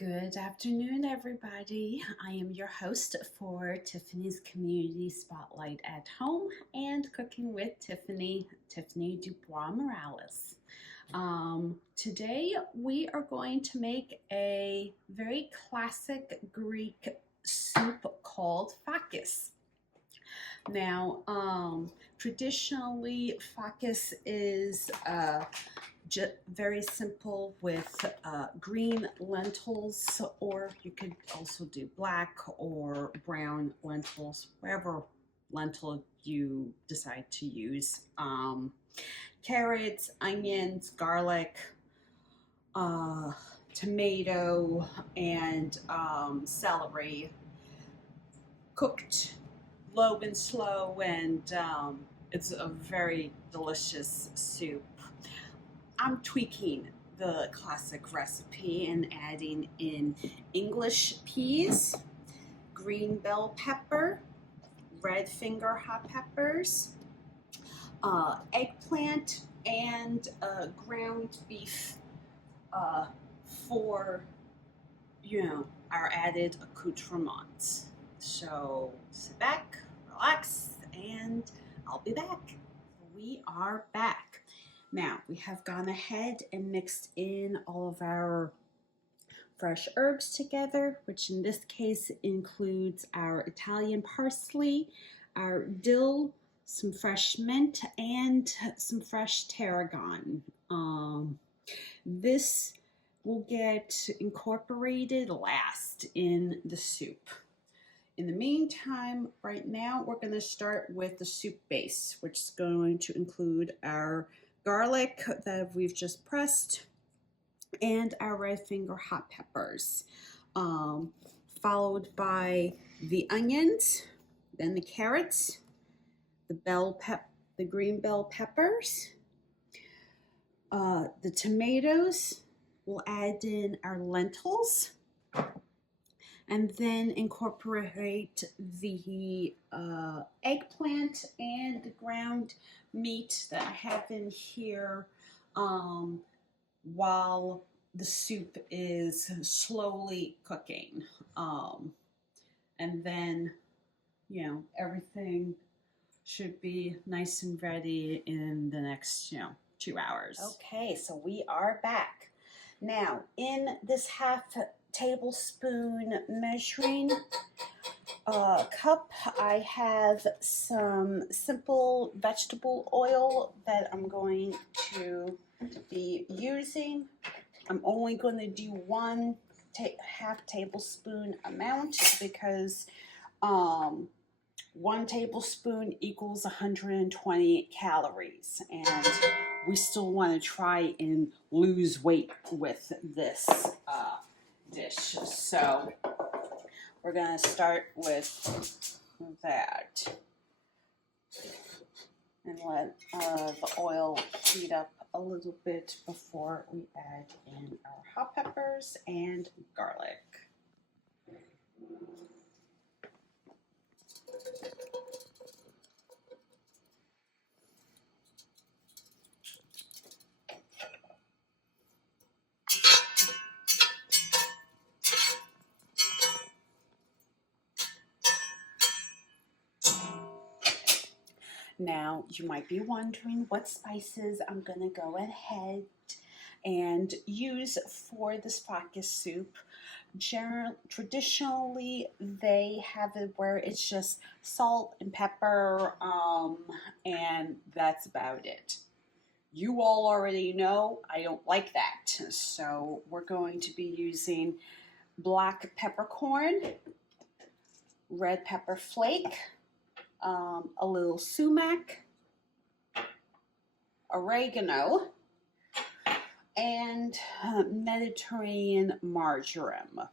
Good afternoon, everybody. I am your host for Tiffany's Community Spotlight at Home and Cooking with Tiffany DuBois-Morales. Today we are going to make a very classic Greek soup called fakis. Now, traditionally, fakis is very simple with green lentils, or you could also do black or brown lentils, whatever lentil you decide to use. Carrots, onions, garlic, tomato, and celery, cooked low and slow, and it's a very delicious soup. I'm tweaking the classic recipe and adding in English peas, green bell pepper, red finger hot peppers, eggplant, and ground beef for, our added accoutrements. So sit back, relax, and I'll be back. We are back. Now, we have gone ahead and mixed in all of our fresh herbs together, which in this case includes our Italian parsley, our dill, some fresh mint, and some fresh tarragon. This will get incorporated last in the soup. In the meantime, right now, we're going to start with the soup base, which is going to include our garlic that we've just pressed and our red finger hot peppers, followed by the onions, then the carrots, the green bell peppers, the tomatoes. We'll add in our lentils, and then incorporate the eggplant and the ground meat that I have in here while the soup is slowly cooking. And then, everything should be nice and ready in the next, 2 hours. Okay, so we are back. Now, in this half tablespoon measuring cup, I have some simple vegetable oil that I'm going to be using. I'm only going to do one half tablespoon amount because 1 tablespoon equals 120 calories, and we still want to try and lose weight with this dish. So we're going to start with that and let the oil heat up a little bit before we add in our hot peppers and garlic. Now, you might be wondering what spices I'm going to go ahead and use for this fakis soup. Traditionally, they have it where it's just salt and pepper, and that's about it. You all already know I don't like that, so we're going to be using black peppercorn, red pepper flake, a little sumac, oregano, and Mediterranean marjoram.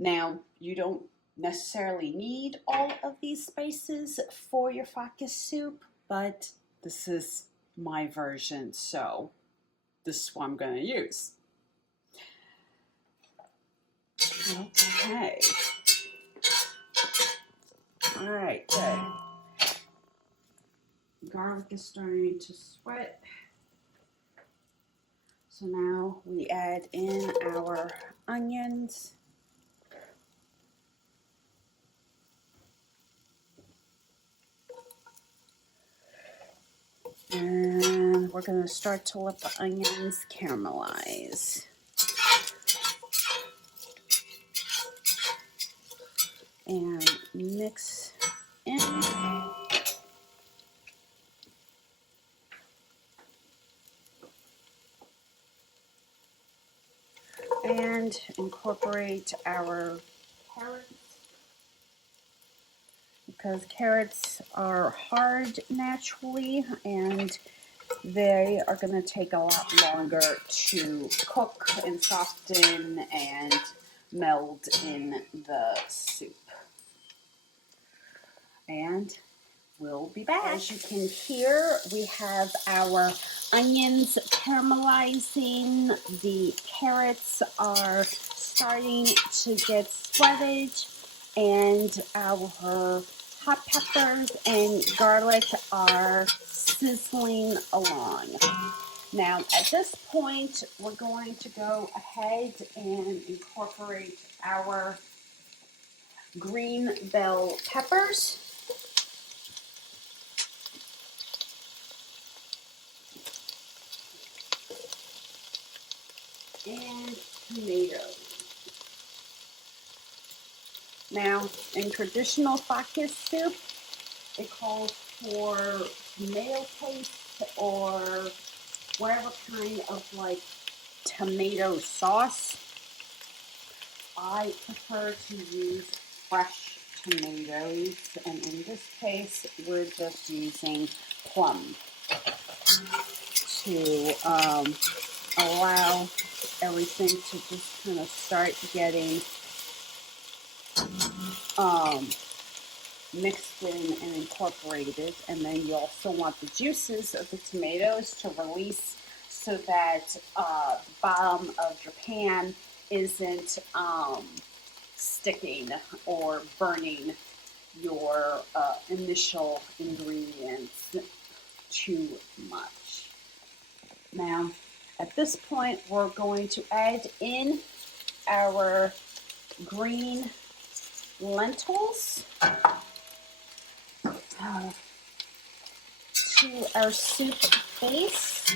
Now, you don't necessarily need all of these spices for your fakis soup, but this is my version, so this is what I'm going to use. Okay. All right, good. Garlic is starting to sweat. So now we add in our onions. And we're going to start to let the onions caramelize. And mix in. And incorporate our carrots, because carrots are hard naturally and they are going to take a lot longer to cook and soften and meld in the soup. And we'll be back. As you can hear, we have our onions caramelizing. The carrots are starting to get sweated, and our hot peppers and garlic are sizzling along. Now, at this point, we're going to go ahead and incorporate our green bell peppers. And tomatoes. Now, in traditional Bacchus soup, it calls for tomato paste or whatever kind of like tomato sauce. I prefer to use fresh tomatoes, and in this case, we're just using plum to allow everything to just kind of start getting mixed in and incorporated. And then you also want the juices of the tomatoes to release so that the bottom of your pan isn't sticking or burning your initial ingredients too much. Now, at this point, we're going to add in our green lentils to our soup base.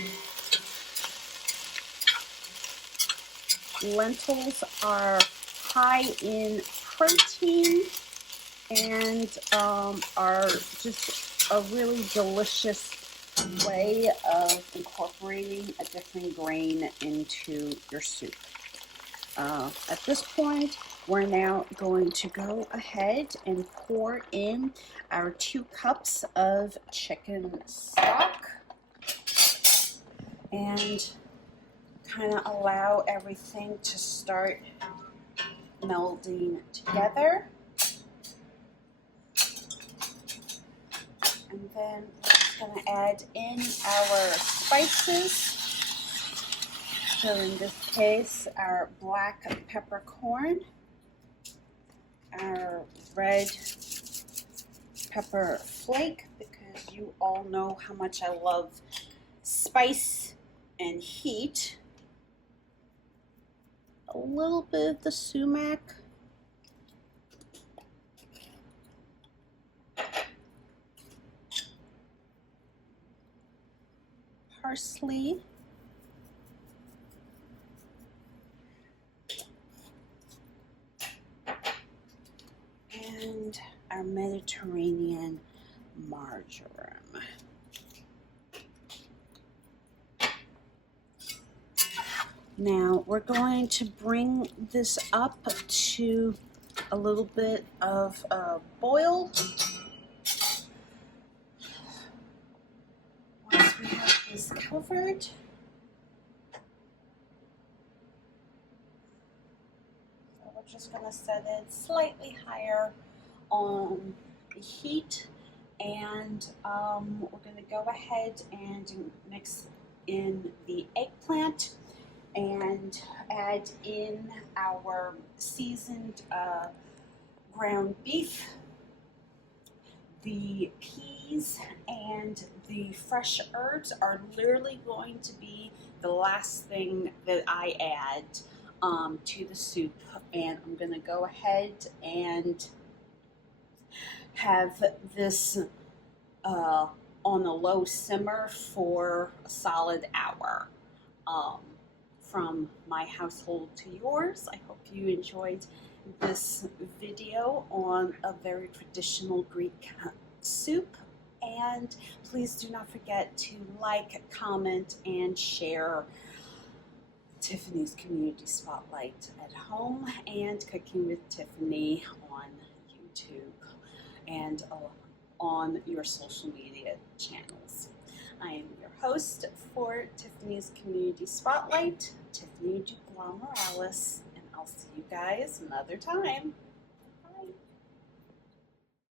Lentils are high in protein and are just a really delicious way of incorporating a different grain into your soup. At this point, we're now going to go ahead and pour in our 2 cups of chicken stock and kind of allow everything to start melding together. And then we're just going to add in our spices. So in this case, our black peppercorn, our red pepper flake, because you all know how much I love spice and heat. A little bit of the sumac. Parsley. And our Mediterranean marjoram. Now we're going to bring this up to a little bit of a boil. Once we have this covered, so we're just going to set it slightly higher on the heat, and we're going to go ahead and mix in the eggplant and add in our seasoned ground beef, the peas, and the fresh herbs are literally going to be the last thing that I add to the soup, and I'm gonna go ahead and have this on a low simmer for a solid hour. From my household to yours, I hope you enjoyed this video on a very traditional Greek soup, and please do not forget to like, comment, and share Tiffany's Community Spotlight at home and Cooking with Tiffany on YouTube and on your social media channels. I am your host for Tiffany's Community Spotlight, Tiffany DuBois-Morales, and I'll see you guys another time.